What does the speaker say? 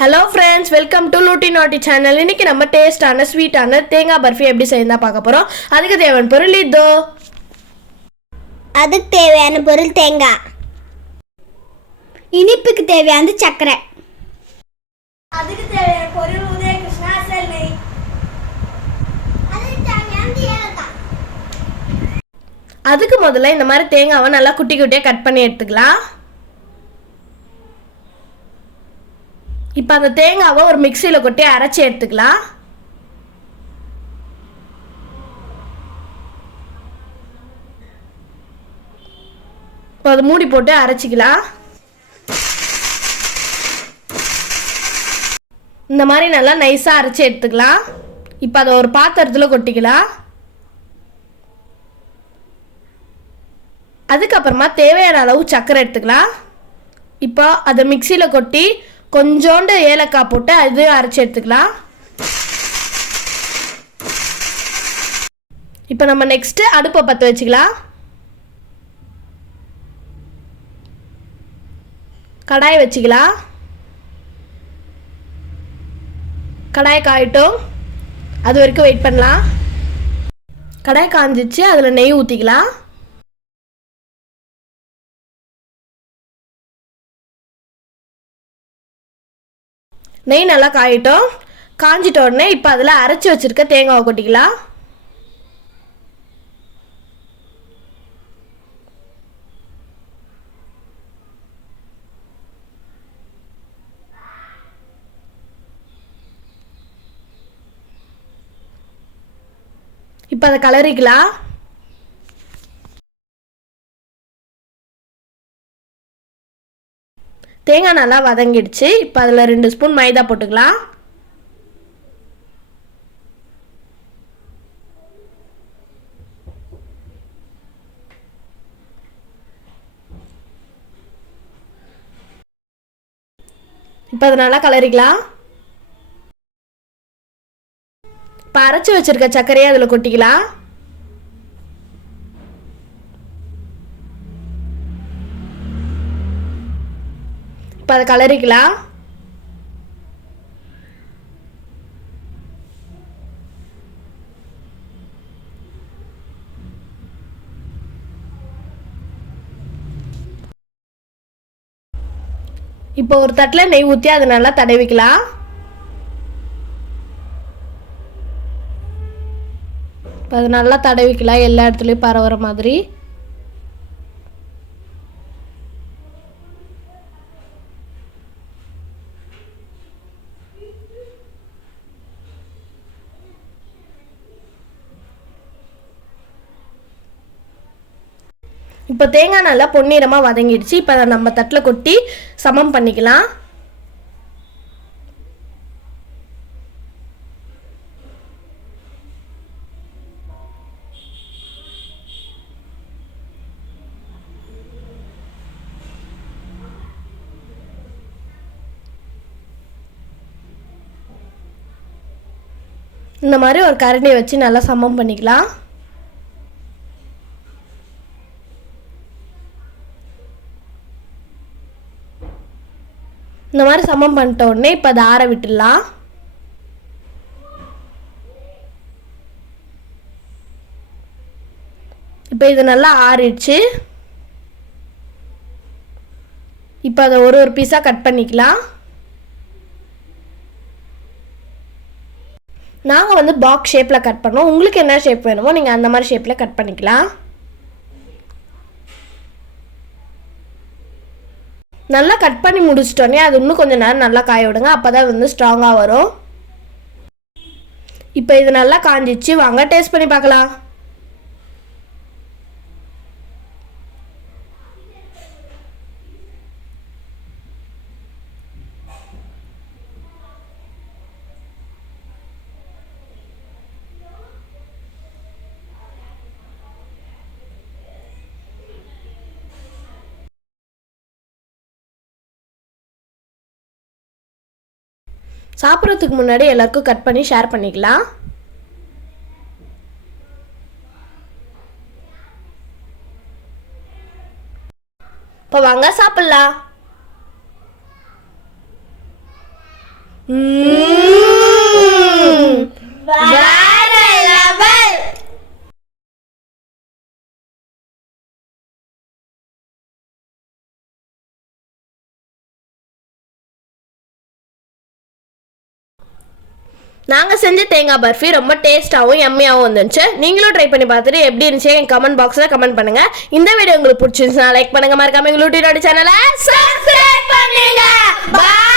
Hello friends welcome to Looty naughty channel இன்னைக்கு நம்ம டேஸ்டான ஸ்வீட்டான தேங்காய் பர்ஃபி எப்படி செய்யறதா பார்க்க போகிறோம் அதுக்கு தேவையான பொருள் இதோ. அதுக்கு தேவையான பொருள் தேங்காய். இனிப்புக்கு தேவையானது சர்க்கரை. அதுக்கு தேவையான பொருள் உதய கிருஷ்ணா அதுக்கு முதல்ல இந்த மாதிரி தேங்காவை நல்லா குட்டி குட்டியாக கட் பண்ணி எடுத்துக்கலாம். இப்போ அந்த தேங்காவை ஒரு மிக்சியில் கொட்டி அரைச்சி எடுத்துக்கலாம். இப்போ அதை மூடி போட்டு அரைச்சிக்கலாம். இந்த மாதிரி நல்லா நைஸாக அரைச்சி எடுத்துக்கலாம். இப்போ அதை ஒரு பாத்திரத்தில் கொட்டிக்கலாம். அதுக்கப்புறமா தேவையான அளவு சர்க்கரை எடுத்துக்கலாம். இப்போ அதை மிக்சியில் கொட்டி கொஞ்சோண்டு ஏலக்காய் போட்டு அது அரைச்சி எடுத்துக்கலாம். இப்போ நம்ம நெக்ஸ்ட்டு அடுப்பை பற்ற வச்சுக்கலாம். கடாய் வச்சுக்கலாம். கடாய் காயட்டும். அது வரைக்கும் வெயிட் பண்ணலாம். கடாய் காஞ்சிச்சு அதில் நெய் ஊற்றிக்கலாம் நெய் நல்லா காயிட்டோம். காஞ்சிட்ட உடனே இப்போ அதில் அரைச்சி வச்சுருக்க தேங்காவை கொட்டிக்கலாம். இப்போ அதை கலரிக்கலாம். தேங்காய் நல்லா வதங்கிடுச்சு. இப்போ அதில் ரெண்டு ஸ்பூன் மைதா போட்டுக்கலாம். இப்போ அதை நல்லா கலரிக்கலாம். இப்போ அரைச்சி வச்சிருக்க சர்க்கரையை அதில் கொட்டிக்கலாம். இப்போ அதை கலரிக்கலாம் இப்போ ஒரு தட்டில் நெய் ஊற்றி அதை நல்லா தடவிக்கலாம் இப்போ அது நல்லா தடவிக்கலாம் எல்லா இடத்துலையும் பரவுற மாதிரி? இப்போ தேங்காய் நல்லா பொன்னிறமாக வதங்கிடுச்சு. இப்போ அதை நம்ம தட்டில் கொட்டி சமம் பண்ணிக்கலாம். இந்த மாதிரி ஒரு கரண்டியை வச்சு நல்லா சமம் பண்ணிக்கலாம். இந்த மாதிரி சமம் பண்ணிட்ட உடனே இப்போ அதை ஆற விட்டுடலாம். இப்போ இது நல்லா ஆறிடுச்சு. இப்போ அதை ஒரு ஒரு பீஸாக கட் பண்ணிக்கலாம். நாங்கள் வந்து பாக்ஸ் ஷேப்பில் கட் பண்ணோம். உங்களுக்கு என்ன ஷேப் வேணுமோ நீங்கள் அந்த மாதிரி ஷேப்பில் கட் பண்ணிக்கலாம். நல்லா கட் பண்ணி முடிச்சிட்டோன்னே அது இன்னும் கொஞ்சம் நேரம் நல்லா காய விடுங்க. அப்போ தான் வந்து ஸ்ட்ராங்காக வரும். இப்போ இது நல்லா காஞ்சிச்சு. வாங்க டேஸ்ட் பண்ணி பார்க்கலாம். சாப்பிட்றதுக்கு முன்னாடி எல்லாருக்கும் கட் பண்ணி ஷேர் பண்ணிக்கலாம். இப்போ வாங்க சாப்பிட்லாம். நாங்கள் செஞ்ச தேங்காய் பர்ஃபி ரொம்ப டேஸ்ட்டாகவும் எம்மையாகவும் வந்துச்சு நீங்களும் ட்ரை பண்ணி பார்த்துட்டு எப்படி இருந்துச்சு என் கமெண்ட் பாக்ஸில் கமெண்ட் பண்ணுங்க. இந்த வீடியோ உங்களுக்கு பிடிச்சிருந்துச்சுன்னா லைக் பண்ணுங்க மறக்காம எங்கள் யூடியூபோட சேனலை சப்ஸ்கிரைப் பண்ணுங்க. பாய்